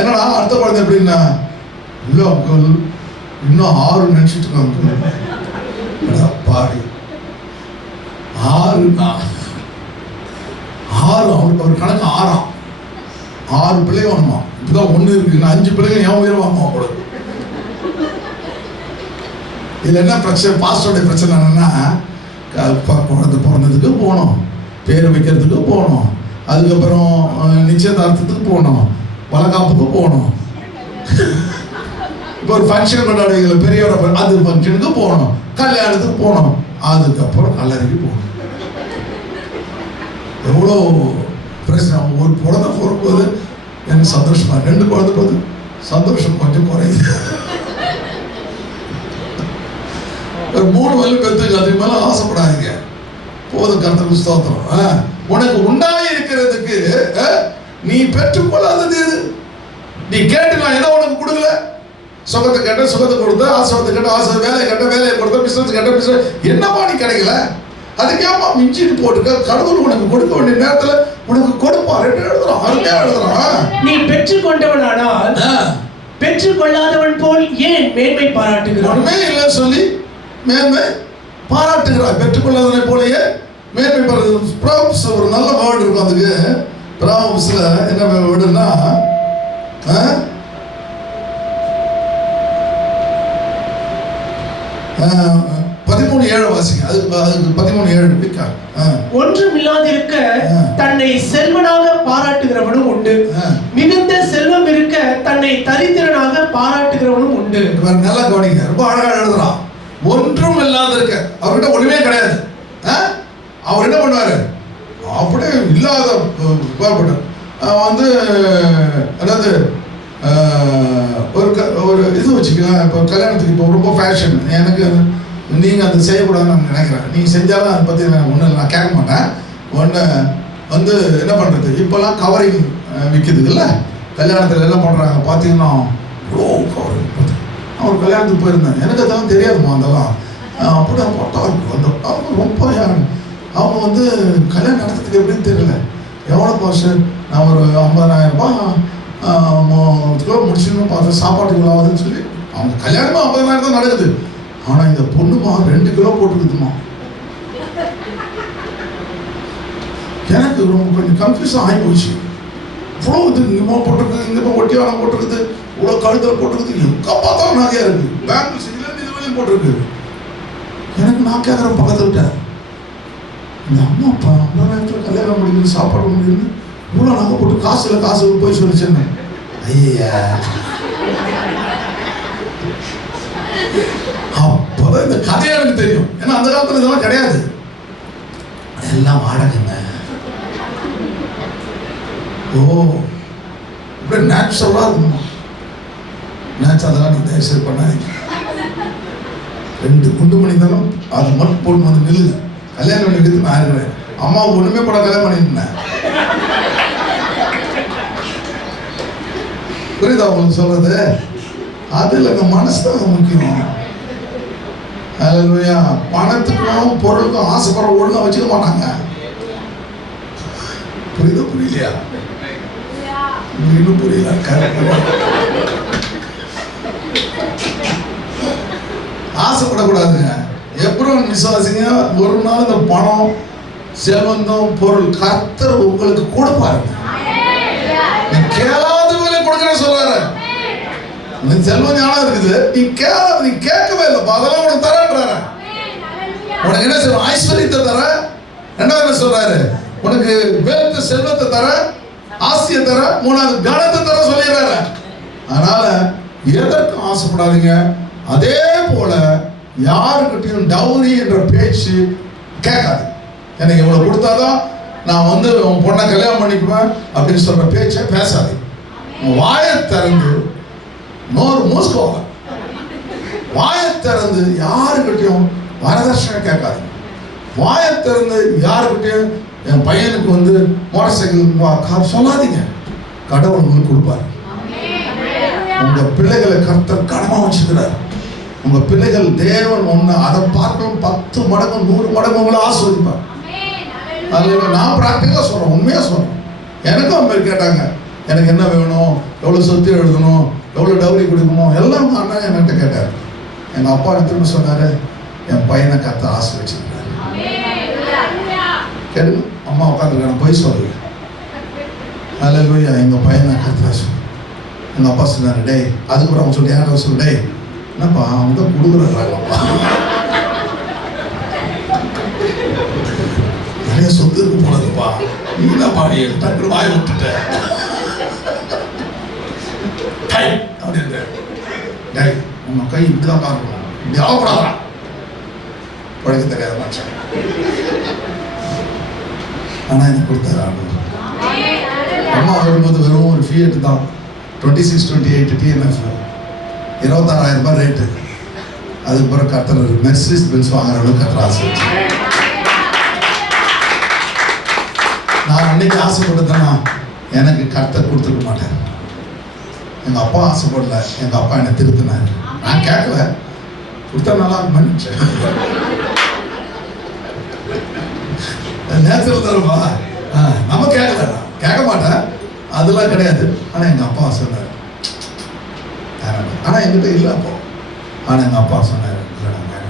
என்னடா அடுத்த குழந்தை எப்படின்னா, இல்லை அங்கிள் இன்னும் 6 நினைச்சிட்டு இருக்காங்க. பாடி 6 அவருக்கு ஒரு கணக்கு 6 பிள்ளைங்க வேணுமா? இப்பதான் 1 இருக்கு, 5 பிள்ளைங்க ஏன் உயிர் வாங்குமா போல. இதுல என்ன பிரச்சனை? பாஸ்டருடைய பிரச்சனை என்னன்னா, குழந்தை பிறந்ததுக்கு போகணும், பேர் வைக்கிறதுக்கு போகணும், அதுக்கப்புறம் நிச்சயதார்த்தத்துக்கு போகணும், வளகாப்புக்கு போகணும், இப்போ ஒரு ஃபங்க்ஷன் கொண்டாடுவீங்கள பெரியவரை, அது ஃபங்க்ஷனுக்கு போகணும், கல்யாணத்துக்கு போகணும், அதுக்கப்புறம் கல்லறைக்கு போகணும். எவ்வளோ பிரச்சனை. ஒரு குழந்தை போகும்போது எனக்கு சந்தோஷமா, 2 குழந்தை போது சந்தோஷம் கொஞ்சம் குறையுது. ஒரு 3 வயது பெற்றுக்கு அதுக்கு மேல ஆசைப்படாதீங்க. போதும், கர்த்தருக்கு ஸ்தோத்திரம். உனக்கு உண்டாய் இருக்கிறதுக்கு நீ பெற்றுக்கொள்ளாதது எது? நீ கேட்டு நான் என்ன உனக்கு கொடுக்கல? சுகத்தை கேட்ட சுகத்தை கொடுத்த, ஆசீர்வாதத்தை கேட்ட ஆசீர்வாதம், வேலையை கேட்ட வேலையை கொடுத்த, பிசினஸ் கேட்ட பிசினஸ். என்னப்பா நீ கிடைக்கல? அதுக்கேமா மிஞ்சிட்டு போட்டுக்க. கடவுள் உனக்கு கொடுக்க வேண்டிய நேரத்துல உனக்கு கொடுப்பார் என்று எழுதுறான். அருமையா எழுதுறான். நீ பெற்றுக்கொண்டவனானால் பெற்றுக்கொள்ளாதவன் போல் ஏன் மேன்மை பாராட்டுகிறான்? ஒண்ணுமே இல்லை சொல்லி மேன்மை பாராட்டுகிறார். பெற்றுக்கொள்ளாதவனை போலயே மேன்மை பாராட்டு. ப்ராப்ஸ் ஒரு நல்ல வேர்டு இருக்கும். அதுக்கு ப்ராப்ஸ்ல என்ன வேர்டுன்னா, 13:7 வாசிங்க. அதுக்கு 13:7 விக்கா. ஒன்றுமில்லாதிருக்க தன்னை செல்வனாக பாராட்டுகிறவனும் உண்டு, மிகுந்த செல்வம் இருக்க தன்னை தரித்திரனாக பாராட்டுகிறவனும் உண்டு. நல்லா கவனிங்க, ரொம்ப அழகா எழுதுறான். ஒன்றும் இல்லாத இருக்க, அவர்கிட்ட ஒண்ணுமே கிடையாது. அவர் என்ன பண்ணுவாரு? அப்படியே இல்லாத அதாவது ஒரு இது வச்சுக்கலாம். இப்போ கல்யாணத்துக்கு இப்போ ரொம்ப ஃபேஷன், எனக்கு நீங்கள் அதை செய்யக்கூடாதுன்னு நான் நினைக்கிறேன். நீங்கள் செஞ்சாலும் அதை பற்றி ஒன்றும் இல்லை, நான் கேட்க மாட்டேன். ஒன்று என்ன பண்ணுறது, இப்போல்லாம் கவரிங் விற்கிது இல்லை, கல்யாணத்தில் என்ன பண்ணுறாங்க பார்த்தீங்கன்னா கவரிங். அவர் கல்யாணத்துக்கு போயிருந்தேன், எனக்கு அதெல்லாம் தெரியாதுமா. அதெல்லாம் அப்படி போட்டால் அவங்க ரொம்ப அவங்க கல்யாணம் நடத்துறதுக்கு எப்படின்னு தெரியல. எவ்வளோ காசு? நான் ஒரு 50,000 ரூபாய் முடிச்சுன்னு பார்த்தேன், சாப்பாட்டுக்கு ஆகுதுன்னு சொல்லி. அவங்க கல்யாணமாக 50,000 தான் நடக்குது. ஆனால் இந்த பொண்ணுமா 2 கிலோ போட்டுக்குதுமா. எனக்கு ரொம்ப கொஞ்சம் கன்ஃபியூஸாக ஆகி போச்சு. இவ்வளோ இது இங்கேமா போட்டிருக்கு, இங்கேமா ஒட்டியானம் போட்டிருக்குது, இவ்வளோ கழுத்தில் போட்டிருக்குது, எங்கே பார்த்தாலும் நிறையா இருக்குது. பேங்க் இதுலேருந்து இது வரையும் போட்டிருக்கு. எனக்கு நான் கேட்குறேன் பக்கத்துக்கிட்ட, இந்த அம்மா அப்பா 50,000 கல்யாணம் முடியுது, சாப்பாடு முடியுது, இவ்வளோ நகை போட்டு காசு இல்லை காசு போய் சொல்லிச்சேன்னு. ஐயா, அப்போதான் இந்த கதையை எனக்கு தெரியும். ஏன்னா அந்த காலத்தில் இதெல்லாம் கிடையாது, எல்லாம் வாடகைங்க. ஓ, இப்படி நேச்சுரலாக இருக்குமா? நேச்சுரலாக நீ தயவுசெய்து பண்ணாதீங்க. 2 குண்டு மணி தானே அது மட்டும் போட்டு வந்து நில்லுங்க. கல்யாணம் பண்ணிக்கிறது நான் இருக்கிறேன். அம்மாவுக்கு ஒன்றுமே போட கல்யாணம் பண்ணிருந்தேன். புரியுதா உங்களுக்கு சொல்றது? அது இல்லைங்க, மனசு தான் முக்கியம். அல்லேலூயா. பணத்துக்கும் பொருளுக்கும் ஆசைப்படுற ஒழுங்கா வச்சுக்க மாட்டாங்க. புரியுதா புரியலையா? இன்னும் புரியல. ஆசைப்படக்கூடாதுங்க. எப்பறம் விசுவாசிங்க, ஒரு நாள் இந்த பணம் செல்வந்தம் பொருள் கர்த்தர் உங்களுக்கு கொடுப்பாருங்க. நீ கேளாதவங்களே கொடுக்குற சொல்றாரு. நீ செல்வம் ஞானம் இருக்குது, நீ கேட்கவே இல்லை, அதெல்லாம் உனக்கு தரேன்றாரு. உனக்கு என்ன சொல்ற? ஐஸ்வர்யத்தை தர. ரெண்டாவது என்ன சொல்றாரு? உனக்கு வேத்த செல்வத்தை தர, ஆசையை தர, மூணாவது கனத்தை தர சொல்லிடுறாரு. அதனால எதற்கும் ஆசைப்படாதீங்க. அதே போல யாருக்கிட்டையும் டவுரி என்ற பேச்சு கேட்காது. எனக்கு இவ்வளவு கொடுத்தாதான் நான் உன் பொண்ணை கல்யாணம் பண்ணிக்குவேன் அப்படின்னு சொல்ற பேச்சை பேசாது. வாயை திறந்து நோறு மூஸ்கோவா, வாயை திறந்து யாருக்கிட்டையும் வரதட்சணை கேட்காது. வாயை திறந்து யாருக்கிட்டையும் என் பையனுக்கு மோட்டார் சைக்கிள் கார் சொல்லாதீங்க. கடவுள் உங்களுக்கு கொடுப்பாரு. உங்க பிள்ளைகளை கர்த்தர் கனமா வச்சுக்கிறார். உங்க பிள்ளைகள் தேவன் ஒண்ணு அதை பார்க்கணும் 10 மடங்கு 100 மடங்கு உங்களை ஆஸ்வதிப்பார். அதில் நான் பிராக்டிக்கலாக சொல்றேன், உண்மையா சொல்றேன். எனக்கும் அவங்க கேட்டாங்க, எனக்கு என்ன வேணும், எவ்வளோ சொத்து எழுதணும், எவ்வளோ டவுரி கொடுக்கணும், எல்லாம் அண்ணன் என்கிட்ட கேட்டார். எங்கள் அப்பா திரும்ப சொன்னாரு, என் பையனை கர்த்தர் ஆசீர்வதிச்சிருக்காரு. கேளுங்க, அம்மா உட்காந்துருக்காங்க, போய் சொல்லுங்க. அல்லேலூயா. எங்கள் பையனை கர்த்தர் சொல்லு. எங்கள் அப்பா சொன்னாரு, டேய் அதுக்கப்புறம் அவங்க சொல்லி யாரும் சொல்லு, டேய் என்னப்பா அவங்க தான் கொடுக்குறாங்கப்பா, நிறைய சொத்து இருக்கு போனதுப்பா, நீ என்னப்பா நீ டக்குனு வாய் விட்டுட்ட அப்படின்னு. டேய் உங்க கை இப்படிதான் பார்க்கணும், இப்படி ஆகப்படாதா, பழக்க தெரியாத மனுஷன். ஆனா எனக்கு கொடுத்தாரு ஆண்டு. அம்மா வரும்போது வெறும் ஒரு ஃபியட் தான், 2628 TNF, 26,000 ரூபாய் ரேட்டு. அதுக்கு பிறகு கர்த்தர் மெர்சிடிஸ் பென்ஸ் வாங்குற அளவுக்கு கர்த்தர் ஆசைப்பட்டு. நான் அன்னைக்கு ஆசைப்பட்டதுன்னா எனக்கு கர்த்தர் கொடுத்துருக்க மாட்டேன். எங்கள் அப்பா ஆசைப்படல, எங்கள் அப்பா என்னை திருத்தினார். நான் கேட்கல, கொடுத்தா நல்லா இருக்குன்னு நேரத்தில் தருவா. நம்ம கேட்கல, கேட்க மாட்டேன், அதெல்லாம் கிடையாது. ஆனால் எங்கள் அப்பா சொன்னார், ஆனால் எங்கிட்ட இல்லை அப்போ. ஆனால் எங்கள் அப்பா சொன்னார், இல்லை நாங்கள்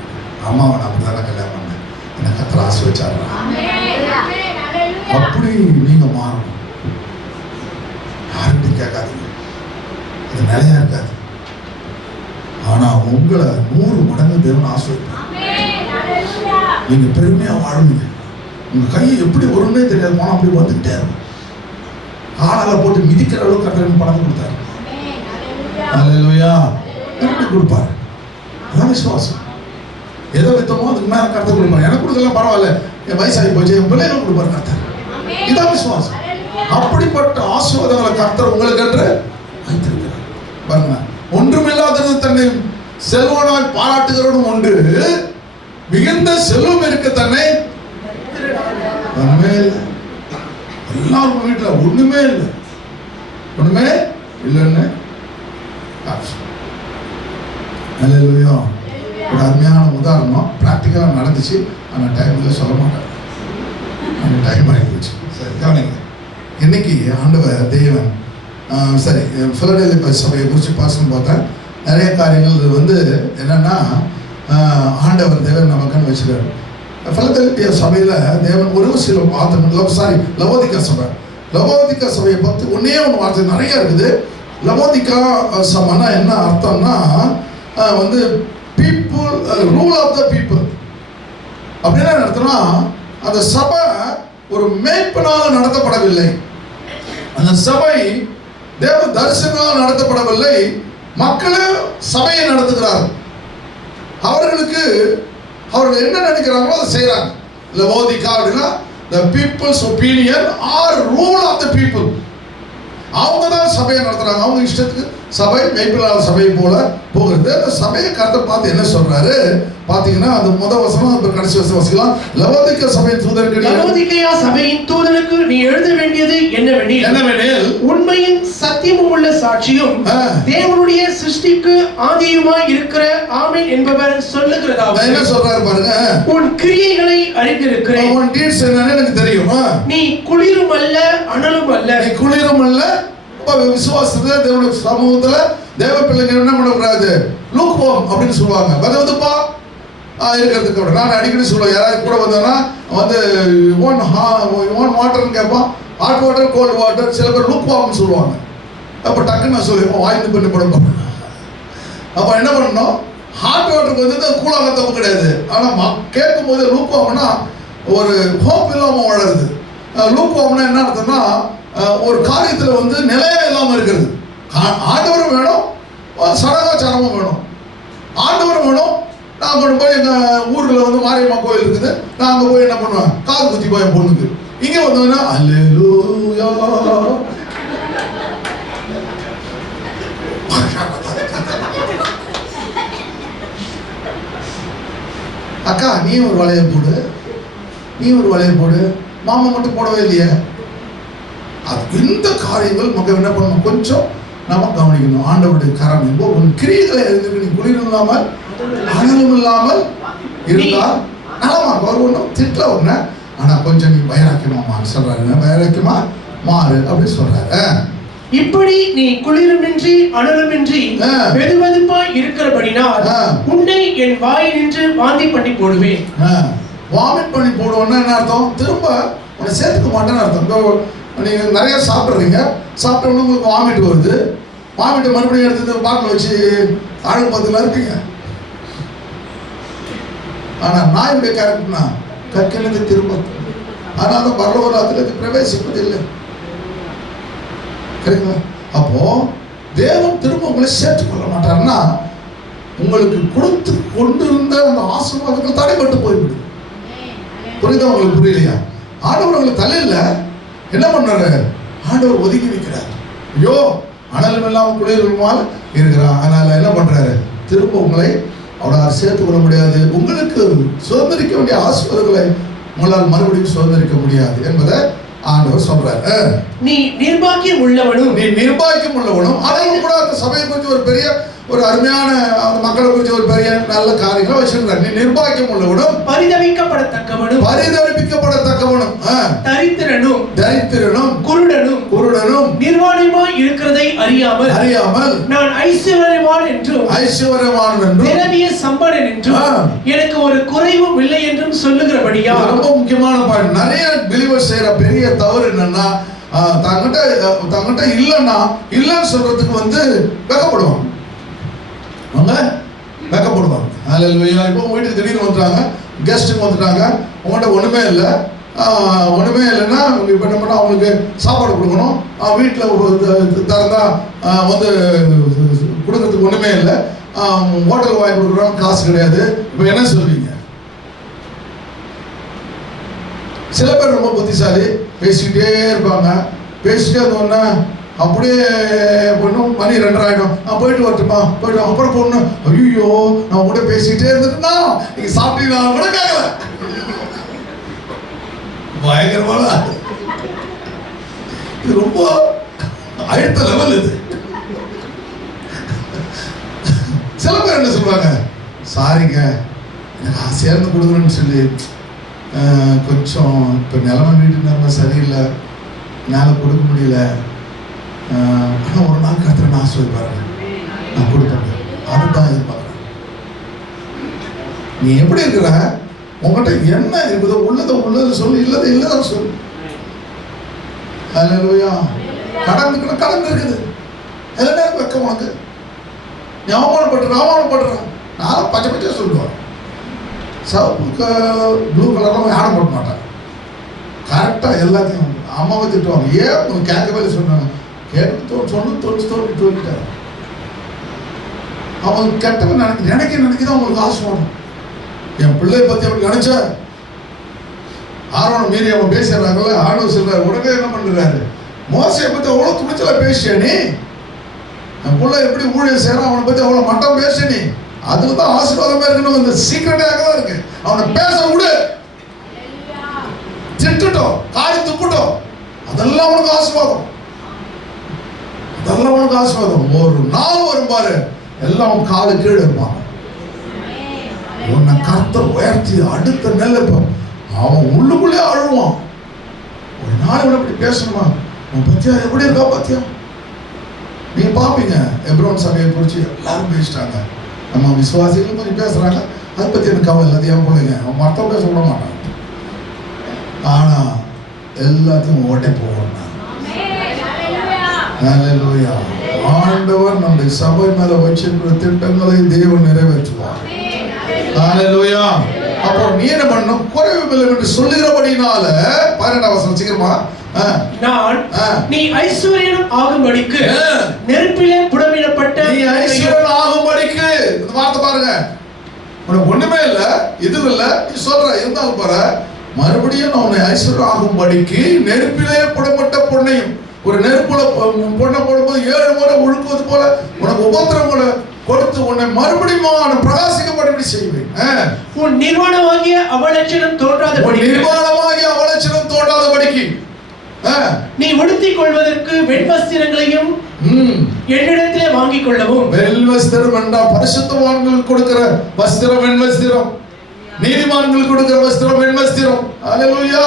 அம்மாவை நம்ம தானே கல்யாணம் பண்ணேன், என்னை கர்த்தர் ஆசீர்வதிச்சார். அப்படி நீங்கள் மாறணும். யாருக்கிட்டையும் கேட்காதீங்க, அது நிலையா இருக்காது. ஆனால் உங்களை 100 மடங்கு தேவன் ஆசீர்வதிப்பார். நீங்க பெருமையா வாழுவீங்க. உங்க கையை எப்படி வரும்னே தெரியாது, போனா அப்படி வந்துட்டே இருக்கும். காலால போட்டு மிதிக்கிற அளவுக்கு கர்த்தர் பணம் கொடுத்தாரு. அல்லேலூயா. எப்படி கொடுப்பாரு? அதான் விசுவாசம். எதை வித்தமோ அதுக்கு மேல கர்த்தர் கொடுப்பாரு. எனக்கு கொடுக்கலாம் பரவாயில்ல, என் வயசாகி போச்சு, என் பிள்ளைகளும் கொடுப்பாரு கர்த்தர். இதான் விசுவாசம். அப்படிப்பட்ட ஆசீர்வாதங்களை கர்த்தர் உங்களுக்கு என்று வைத்திருக்கிறார். பாருங்க, ஒன்றுமில்லாதது தன்னை செல்வனாய் பாராட்டுகிறவனும் உண்டு, மிகுந்த செல்வம் இருக்க தன்னை ஒண்ணுமே இல்லை. எல்லாரும் வீட்டுல ஒண்ணுமே இல்லை, ஒண்ணுமே இல்லைன்னு அல்லேலூயா. ஒரு அருமையான உதாரணம் பிராக்டிக்கலா நடந்துச்சு. ஆனால் டைம்ல சொல்ல மாட்டேன், அந்த டைம் ஆகிடுச்சு. சரி கவனிங்க. இன்னைக்கு ஆண்டவர் தேவன் சரி பிலடெல்பியா சபையை குறித்து பாசம் பார்த்தேன். நிறைய காரியங்கள் வந்து என்னன்னா ஆண்டவர் தேவன் நமக்குன்னு வச்சுருக்காரு. பிலடெல்பியா சபையில் தேவன் ஒரு சில வார்த்தை லவோதிக்கா சபையை பார்த்து ஒன்னே ஒன்று வார்த்தை நிறைய இருக்குது. லவோதிக்கா சபைனா என்ன அர்த்தம்னா வந்து people rule of the people அப்படின்னா அர்த்தம்னா அந்த சபை ஒரு மேய்ப்பனால் நடத்தப்படவில்லை, அந்த சபை தேவ தரிசனால் நடத்தப்படவில்லை, மக்களே சபையை நடத்துகிறார்கள். அவர்கள் என்ன நினைக்கிறாங்களோ அதை செய்யறாங்க. லவோதிக்கா அப்படின்னா the people's opinion or rule of the people. அவங்க தான் சபையை நடத்துறாங்க, அவங்க இஷ்டத்துக்கு சபை மெய்ப்பில்லாத சபையை போல போகிறது. அந்த சபையை கர்த்தர் பார்த்து என்ன சொல்றாரு பாத்தீங்கன்னா, அது முதல் வசனம் இப்ப கடைசி வசனம் வாசிக்கலாம். லவோதிக்கா சபையின் தூதருக்கு, லவோதிக்கா சபையின் தூதருக்கு நீ எழுத வேண்டியது என்னவெனில், உண்மையின் சத்தியமும் உள்ள சாட்சியும் தேவனுடைய சிருஷ்டிக்கு ஆதியுமாய் இருக்கிற ஆமென் என்பவர் சொல்லுகிறதாவது. என்ன சொல்றாரு பாருங்க, உன் கிரியைகளை அறிந்திருக்கிறேன், உன் டீட்ஸ் என்னன்னு எனக்கு தெரியும். நீ குளிரும் அல்ல அனலும் அல்ல. நீ குளிரும் அல்ல. விசுவாசத்துல தேவனுடைய சமூகத்துல தேவ பிள்ளைங்க என்ன பண்ணக்கூடாது, லூக்வார்ம் அப்படின்னு சொல்லுவாங்க. வெதுவெதுப்பா இருக்கிறதுக்கு விட. நான் அடிக்கடி சொல்லுவேன், யாராவது கூட வந்தோன்னா வந்து ஒன் வாட்டர்னு கேட்பான், ஹாட் வாட்டர் கோல்டு வாட்டர், சில பேர் லூக்வார்ம்னு சொல்லுவாங்க. அப்போ டக்குன்னு நான் சொல்லுவேன் வாய்ந்து பண்ணி போடணும். அப்போ என்ன பண்ணணும், ஹாட் வாட்டருக்கு வந்து கூலாக தப்பு கிடையாது. ஆனால் கேட்கும் போது லூக்வார்ம்னா ஒரு ஹோப் இல்லாமல் வளருது. லூக்வார்ம்னா என்ன அர்த்தம்னா ஒரு காரியத்தில் வந்து நிலையா இல்லாமல் இருக்கிறது. ஆண்டவரும் வேணும், சடகாச்சாரமும் வேணும். ஆண்டவரும் வேணும். நான் கொண்டு போய் எங்கள் ஊரில் வந்து மாரியம்மா கோயில் இருக்குது, நான் அங்கே போய் என்ன பண்ணுவேன், காது குத்தி போய் என் பொண்ணுக்கு. இங்கே வந்தோன்னா அல்லேலூயா அக்கா நீ ஒரு வளையல் போடு, நீ ஒரு வளையல் போடு, மாமா மட்டும் போடவே இல்லையே. அது இந்த காரியங்கள் மக்கள் என்ன பண்ணணும், கொஞ்சம் நம்ம கவனிக்கணும். ஆண்டவருடைய கரம் என்போ உன் கிரியைகளை எழுந்திருக்கு. நீ குளிரும் இல்லாமல் அனலும் இல்லாமல் இருந்தால் நலமா அவர் ஒன்றும் திட்டல ஒண்ணு. ஆனா கொஞ்சம் நீ வைராக்கியமா மாறு சொல்றாரு, வைராக்கியமா மாறு அப்படின்னு சொல்றாரு. இப்படி நீ குளிருமின்றி அனலுமின்றி வெதுவெதுப்பாய் இருக்கிறபடினால் உன்னை என் வாயினின்று வாந்தி பண்ணி போடுவேன். வாமிட் பண்ணி போடுவோம்னா என்ன அர்த்தம், திரும்ப உன்னை சேர்த்துக்க மாட்டேன்னு அர்த்தம். நீங்கள் நிறைய சாப்பிட்றீங்க, சாப்பிட்டோன்னு உங்களுக்கு வாமிட் வருது, வாமிட்டை மறுபடியும் எடுத்து பாட்டில் வச்சு ஆளுங்க பார்த்துலாம் இருப்பீங்க. ஆனால் நாயுடைய கேரக்டர்னா கற்கிலிருந்து திரும்ப, ஆனால் அந்த பரலோகத்தில் பிரவேசிப்பதில்லை. சரிங்களா? அப்போ தேவன் திரும்ப உங்களை சேர்த்துக்கொள்ள மாட்டாருன்னா உங்களுக்கு கொடுத்து கொண்டிருந்த அந்த ஆசீர்வாதங்கள் தடைப்பட்டு போய்விடும். புரியுதா உங்களுக்கு? புரியலையா? ஆண்டவர் உங்களுக்கு தலையில என்ன பண்ணாரு, ஆண்டவர் ஒதுக்கி நிற்கிறார். ஐயோ அனலும் இல்லாமல் குளிருமால் இருக்கிறார். அதனால என்ன பண்றாரு, திரும்ப உங்களை அவரால் சேர்த்து கொள்ள முடியாது. உங்களுக்கு சுதந்திரிக்க வேண்டிய ஆசீர்வாதங்களை உங்களால் மறுபடியும் சுதந்திரிக்க முடியாது என்பதை ஆண்டவர் சொல்றாரு. நீ நிர்பாக்கியம் உள்ளவனும் அதையும் கூட அந்த சபையை குறித்து ஒரு பெரிய ஒரு அருமையான அந்த மக்களை குறித்து ஒரு பெரிய நல்ல காரியங்களை வச்சிருக்கிறார். நீ நிர்பாக்கியம் உள்ளவனும் பரிதபிக்கப்படத்தக்கவனும் தரித்திரனும் குருடனும் நிர்வாணமாய் இருக்கிறதை அறியாமல் நான் ஐஸ்வர்யவான் என்றும் நிரம்பிய சம்பளன் என்றும் எனக்கு ஒரு குறைவும் இல்லை என்றும் சொல்லுகிறபடியா. ரொம்ப முக்கியமான பாயிண்ட். நிறைய பிலீவர்ஸ் செய்யற பெரிய தவறு என்னன்னா, தங்கிட்ட இல்லைன்னு சொல்றதுக்கு வந்து வெக்கப்படுவாங்க. அல்லேலூயா. இப்போ வீட்டுக்கு திடீர்னு வந்துட்டாங்க, கெஸ்ட்டுங்க வந்துட்டாங்க, உங்கள்கிட்ட ஒன்றுமே இல்லை, ஒன்றுமே இல்லைன்னா இப்போ என்ன பண்ணால் அவங்களுக்கு சாப்பாடு கொடுக்கணும், வீட்டில் திறந்தா வந்து கொடுக்கறதுக்கு ஒன்றுமே இல்லை, ஹோட்டலுக்கு வாங்கி கொடுக்குறோம், காசு கிடையாது. இப்போ என்ன சொல்வீங்க? சில பேர் ரொம்ப புத்திசாலி, பேசிக்கிட்டே இருப்பாங்க. பேசிட்டே இருந்தோன்னா அப்படியே பொண்ணும் மணி 2:30 ஆகிடும். நான் போயிட்டு வரட்டுமா, போயிட்டு அப்புறம் பொண்ணு, ஐயோ நான் கூட பேசிக்கிட்டே இருந்துட்டுனா நீங்கள் சாப்பிட்டீங்கன்னா கூட கேட்கல. பயங்கரமான இது, ரொம்ப அடுத்த லெவல் இது. சில பேர் என்ன சொல்லுவாங்க, சாரிங்க எனக்கு சேர்ந்து கொடுக்கணும்னு சொல்லி கொஞ்சம் இப்போ நிலைமை வீட்டு நிலைமை சரியில்லை, என்னால் கொடுக்க முடியல, ஆனால் ஒரு நாள் கருத்து நான் சொல்லிப்பாருங்க, நான் கொடுப்பேன். அதுதான் எதிர்பார்க்குறேன். நீ எப்படி இருக்கிற, உங்கள்கிட்ட என்ன இருக்குதோ உள்ளதை சொல்லு, இல்லதை சொல்லு. அல்லேலூயா. கடன் இருக்குது, எல்லாரும் வைக்க உனக்கு நீ அவமானப்படுறேன். நான் பச்சை சொல்லுவேன். சவுக்கு ப்ளூ கலர்லாம் ஆட போட மாட்டாங்க, கரெக்டாக எல்லாத்தையும் அம்மாவை திட்டுவாங்க. ஏன் உங்களுக்கு கேட்கவே சொன்னாங்க, கேட்டு தோண்டிட்டாங்க. அவங்க கெட்டவன் நினைக்கதான் அவங்களுக்கு ஆசை வரும். என் பிள்ளைய பற்றி அப்படி நினைச்சா ஆரோனை மீறி அவன் பேசுறாங்கல்ல, ஆண்டவர் சொல்றாரு, உடனே என்ன பண்ணுறாரு, மோசையை பற்றி அவ்வளோ துணிச்சலா பேசிய நீ, என் பிள்ளை எப்படி ஊழியர் செய்யறான், அவனை பற்றி அவ்வளோ மட்டம் பேச நீ, அதுல தான் ஆசீர்வாதமே இருக்குன்னு அந்த சீக்கிரட்டாக தான் இருக்கு. அவனை பேச விடு, திட்டுட்டோம், காரி துப்புட்டோம், அதெல்லாம் உனக்கு ஆசீர்வாதம், அதெல்லாம் உனக்கு ஆசீர்வாதம். ஒரு நாள் வரும் பாரு, எல்லாம் காலு கீழே இருப்பான். உன்னை கர்த்தர் உயர்த்தி அடுத்த நெல்லை அவன் உள்ளுக்குள்ளே அழுவான். ஒரு நாள் இவனை இப்படி பேசணுமா, உன் பத்தியா எப்படி இருக்கா பத்தியா, நீங்க பாப்பீங்க. எப்ரோன் சபையை குறிச்சு எல்லாரும் பேசிட்டாங்க, நம்ம விசுவாசிகளும் கொஞ்சம் பேசுறாங்க, அதை பத்தி எனக்கு கவலை இல்லை, என் பிள்ளைங்க அவன் மற்றவங்க பேச விட மாட்டாங்க. ஆனா எல்லாத்தையும் ஓட்டே போவாங்க. ஹல்லேலூயா. ஆண்டவர் நம்முடைய சபை மேல வச்சிருக்கிற திட்டங்களை தேவன் நிறைவேற்றுவார். ஹல்லேலூயா. அப்போ நீ என்ன பண்ணணும், குறைவில்லை என்று சொல்லுகிறபடினால 12ஆம் வசனம் சீக்கிரமா, நான் நீ ஐஸ்வர்யன் ஆகும்படிக்கு நெருப்பிலே புடமிடப்பட்ட, நீ ஐஸ்வர்யன் ஆகும்படிக்கு, இந்த வார்த்தை பாருங்க, உனக்கு ஒண்ணுமே இல்ல, இது இல்ல, நீ சொல்ற இருந்தாலும் பாரு, மறுபடியும் நான் உன்னை ஐஸ்வர்யம் ஆகும்படிக்கு நெருப்பிலே புடப்பட்ட பொன்னையும், ஒரு நெருப்புல பொண்ணை போடும்போது 7 முறை ஒழுக்குவது போல உனக்கு உபத்திரங்களை கொடுத்து உன்னை மறுபடியும் பிரகாசிக்கப்படி செய்வேன். உன் நிர்வாணமாகிய அவலட்சணம் தோன்றாதபடிக்கு நீ உடுத்திக் கொள்வதற்கு வெண்வஸ்திரங்களையும் என்னிடத்திலே வாங்கிக் கொள்ளவும். வெண்வஸ்திரம் என்றால் பரிசுத்தவான்களுக்கு கொடுக்கிற வஸ்திரம் வெண்வஸ்திரம், நீதிமான்களுக்கு கொடுக்கிற வஸ்திரம் வெண்வஸ்திரம். அல்லேலூயா.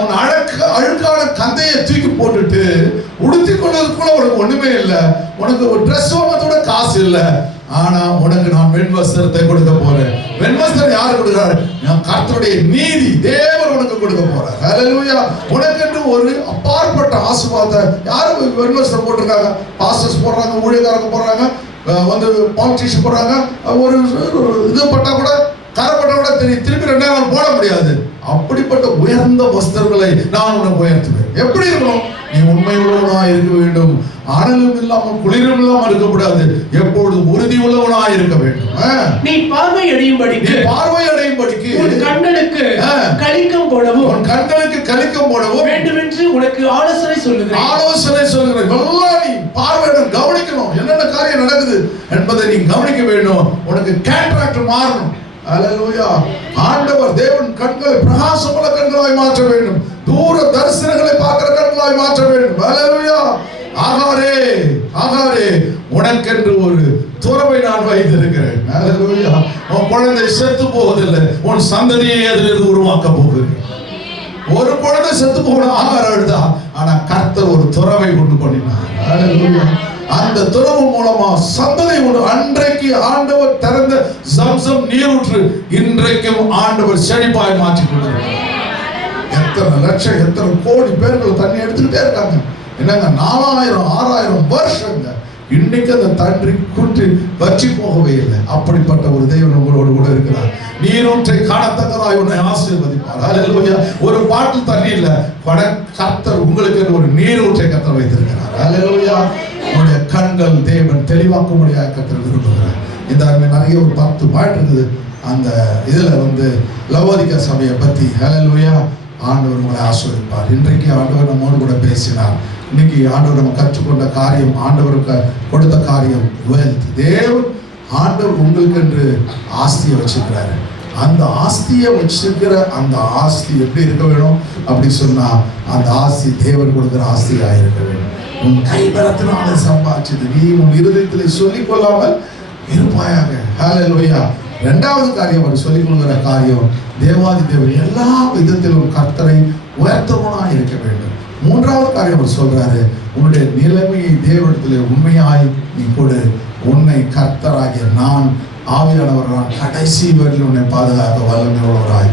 உன் அழுக்கான கந்தையை தூக்கி போட்டுட்டு உடுத்தி கொள்வதற்குள்ள உனக்கு ஒண்ணுமே இல்லை, உனக்கு ஒரு ட்ரெஸ் வாங்கத்தோட காசு இல்லை, ஆனா உனக்கு நான் வெண்வஸ்திரத்தை கொடுக்க போறேன். வெண்வஸ்திரம் யாரு கொடுக்கிறாரு, கர்த்தருடைய நீதி தேவன் உனக்கு கொடுக்க போறார். ஹல்லேலூயா. உனக்கென்று ஒரு அப்பாற்பட்ட ஆசீர்வாதத்தை யாரு வெண்வஸ்திரம் போட்டிருக்காங்க, பாஸ்டர்ஸ் போடுறாங்க, ஊழியக்காரங்க போடுறாங்க, வந்து பாலிட்டிஷியன் போடுறாங்க, ஒரு இது பட்டா கூட கரப்பட்ட கூட திருப்பி 2 நாள் போட முடியாது. அப்படிப்பட்ட உயர்ந்த வஸ்திரங்களை நான் உனக்கு உயர்த்துவேன். எப்படி இருக்கணும், நீ உண்மை உள்ளவனாக இருக்க வேண்டும், அனலும் இல்லாமல் குளிரும் இல்லாமல் இருக்கக்கூடாது, எப்பொழுதும் உறுதி உள்ளவனாக இருக்க வேண்டும். நீ பார்வை அடையும்படிக்கு உன் கண்களுக்கு கலிக்கம் போடவும் வேண்டும் என்று உனக்கு ஆலோசனை சொல்லுகிறேன். எல்லாம் நீ பார்வையிடம் கவனிக்கணும், என்னென்ன காரியம் நடக்குது என்பதை நீ கவனிக்க வேண்டும். உனக்கு கேட்ராக்ட் மாறணும். அல்லேலூயா. ஆண்டவர் தேவன் கண்களை பிரகாசமுள்ள கண்களாய் மாற்ற வேண்டும், தூர தரிசனங்களை பார்க்கிற கண்களாய் மாற்ற வேண்டும். அல்லேலூயா. ஆகாரே உனக்கென்று ஒரு துறவை நான் வைத்திருக்கிறேன். அல்லேலூயா. உன் குழந்தை செத்து போவதில்லை, உன் சந்ததியை அதிலிருந்து உருவாக்க போகிறேன். ஒரு குழந்தை செத்து போன ஆகாரம் எடுத்தா, ஆனா கர்த்தர் ஒரு துறவை கொண்டு பண்ணினார். அல்லேலூயா. அந்த துறவு மூலமா சந்ததி உண்டு. அன்றைக்கு ஆண்டவர் திறந்த சம்சம் நீரூற்று இன்றைக்கும் ஆண்டவர் செழிப்பாய் மாற்றிக் கொண்டிருக்கிறார். எத்தனை லட்சம் எத்தனை கோடி பேர்கள் தண்ணி எடுத்துக்கிட்டே இருக்காங்க. என்னங்க 4000 6000 வருஷங்க இன்னைக்கு அந்த தண்ணி குற்றி வற்றி போகவே இல்லை. அப்படிப்பட்ட ஒரு தேவன் உங்களோடு கூட இருக்கிறார். நீரூற்றை காணத்தக்கதாய் உன்னை ஆசீர்வதிப்பார். ஹல்லேலூயா. ஒரு பாட்டில் தண்ணி இல்ல, கர்த்தர் உங்களுக்கு ஒரு நீரூற்றை கர்த்தர் வைத்திருக்கிறார். ஹல்லேலூயா. உங்களுடைய கண்கள் தேவன் தெளிவாக்கும்படியாக கர்த்தர் விரும்புகிறார். இந்த நிறைய ஒரு 10 பாட்டு இருக்குது அந்த இதுல லவோதிக்கா சபையை பத்தி. ஹல்லேலூயா. ஆண்டவர் உங்களை ஆசீர்வதிப்பார். இன்றைக்கு ஆண்டவர் நம்மோடு கூட பேசினார். இன்னைக்கு ஆண்டவர் நம்ம கற்றுக்கொண்ட காரியம், ஆண்டவருக்கு கொடுத்த காரியம் வெல்த். தேவன் ஆண்டவர் உங்களுக்கு என்று ஆஸ்தியை வச்சிருக்கிறாரு. அந்த ஆஸ்தியை வச்சிருக்கிற அந்த ஆஸ்தி எப்படி இருக்க வேணும் அப்படி சொன்னா, அந்த ஆஸ்தி தேவன் கொடுக்கிற ஆஸ்தியாக இருக்க வேண்டும். உன் கைபலத்தினால சம்பாதிச்சது நீ உன் இருதயத்திலே சொல்லிக் கொள்ளாமல் இருப்பாயாக. ஹல்லேலூயா. இரண்டாவது காரியம் அவர் சொல்லிக் கொள்கிற காரியம், தேவாதி தேவன் எல்லா விதத்திலும் கர்த்தரை உயர்த்தவனாய் இருக்க வேண்டும். மூன்றாவது காரியம் அவர் சொல்றாரு, உன்னுடைய நிலைமையை தேவனிடத்திலே உண்மையாய் நீ கொடு. உன்னை கர்த்தராகிய நான் ஆவியானவர் நான் கடைசி வரையில் உன்னை பாதுகாக்க வல்லமை உள்ளவராய்